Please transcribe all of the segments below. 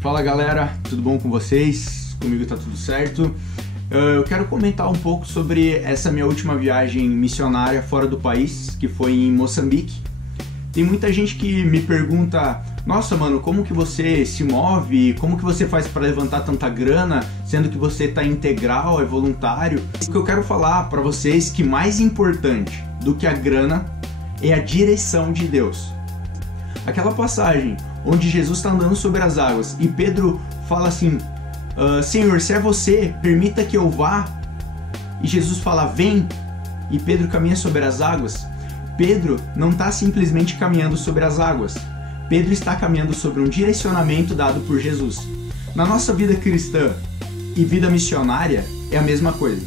Fala galera, tudo bom com vocês? Comigo tá tudo certo. Eu quero comentar um pouco sobre essa minha última viagem missionária fora do país, que foi em Moçambique. Tem muita gente que me pergunta: nossa mano, como que você se move? Como que você faz para levantar tanta grana, sendo que você tá integral, é voluntário? O que eu quero falar para vocês que mais importante do que a grana é a direção de Deus. Aquela passagem onde Jesus está andando sobre as águas e Pedro fala assim: Senhor, se é você, permita que eu vá. E Jesus fala: vem. E Pedro caminha sobre as águas. Pedro não está simplesmente caminhando sobre as águas. Pedro está caminhando sobre um direcionamento dado por Jesus. Na nossa vida cristã e vida missionária é a mesma coisa.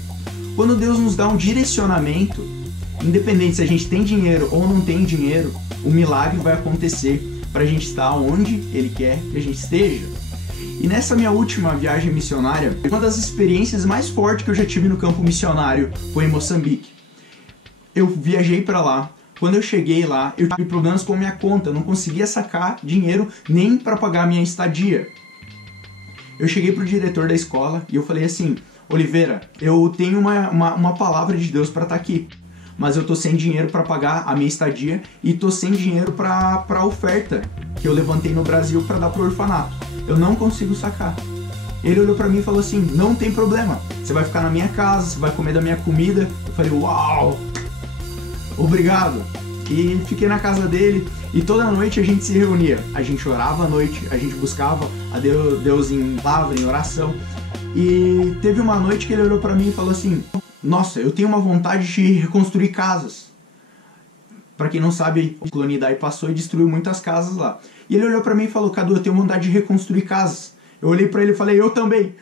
Quando Deus nos dá um direcionamento, independente se a gente tem dinheiro ou não tem dinheiro, o milagre vai acontecer para a gente estar onde Ele quer que a gente esteja. E nessa minha última viagem missionária, uma das experiências mais fortes que eu já tive no campo missionário foi em Moçambique. Eu viajei para lá. Quando eu cheguei lá, eu tive problemas com a minha conta, eu não conseguia sacar dinheiro nem para pagar a minha estadia. Eu cheguei pro diretor da escola e eu falei assim: Oliveira, eu tenho uma palavra de Deus para estar aqui, mas eu tô sem dinheiro para pagar a minha estadia e tô sem dinheiro para a oferta que eu levantei no Brasil para dar pro orfanato. Eu não consigo sacar. Ele olhou para mim e falou assim: não tem problema, você vai ficar na minha casa, você vai comer da minha comida. Eu falei: uau, obrigado. E fiquei na casa dele e toda noite a gente se reunia, a gente orava à noite, a gente buscava a Deus em palavra, em oração. E teve uma noite que ele olhou para mim e falou assim: nossa, eu tenho uma vontade de reconstruir casas. Pra quem não sabe, o Clone Idai passou e destruiu muitas casas lá. E ele olhou pra mim e falou: Cadu, eu tenho vontade de reconstruir casas. Eu olhei pra ele e falei: eu também.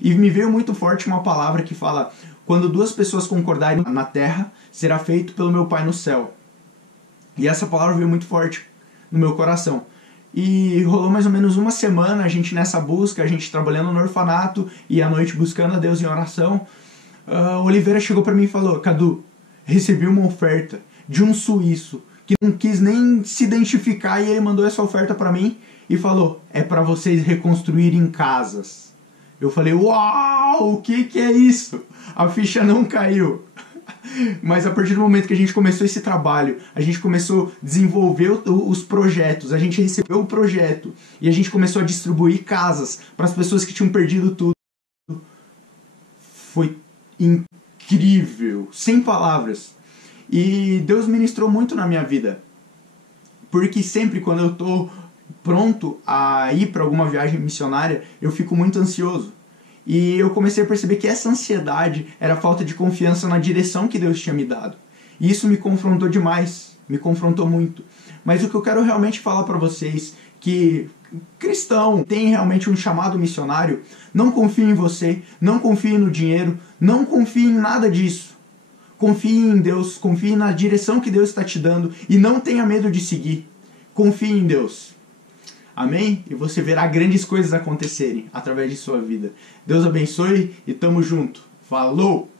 E me veio muito forte uma palavra que fala: quando duas pessoas concordarem na terra, será feito pelo meu Pai no céu. E essa palavra veio muito forte no meu coração. E rolou mais ou menos uma semana, a gente nessa busca, a gente trabalhando no orfanato e à noite buscando a Deus em oração. Oliveira chegou pra mim e falou: Cadu, recebi uma oferta de um suíço que não quis nem se identificar, e ele mandou essa oferta pra mim e falou: é pra vocês reconstruírem casas. Eu falei: uau, o que é isso? A ficha não caiu. Mas a partir do momento que a gente começou esse trabalho, a gente começou a desenvolver os projetos, a gente recebeu o projeto e a gente começou a distribuir casas para as pessoas que tinham perdido tudo. Foi incrível, sem palavras. E Deus ministrou muito na minha vida, porque sempre quando eu tô pronto a ir para alguma viagem missionária, eu fico muito ansioso. E eu comecei a perceber que essa ansiedade era a falta de confiança na direção que Deus tinha me dado. E isso me confrontou demais, me confrontou muito. Mas o que eu quero realmente falar para vocês, que cristão tem realmente um chamado missionário, não confie em você, não confie no dinheiro, não confie em nada disso. Confie em Deus, confie na direção que Deus está te dando e não tenha medo de seguir. Confie em Deus. Amém? E você verá grandes coisas acontecerem através de sua vida. Deus abençoe e tamo junto. Falou!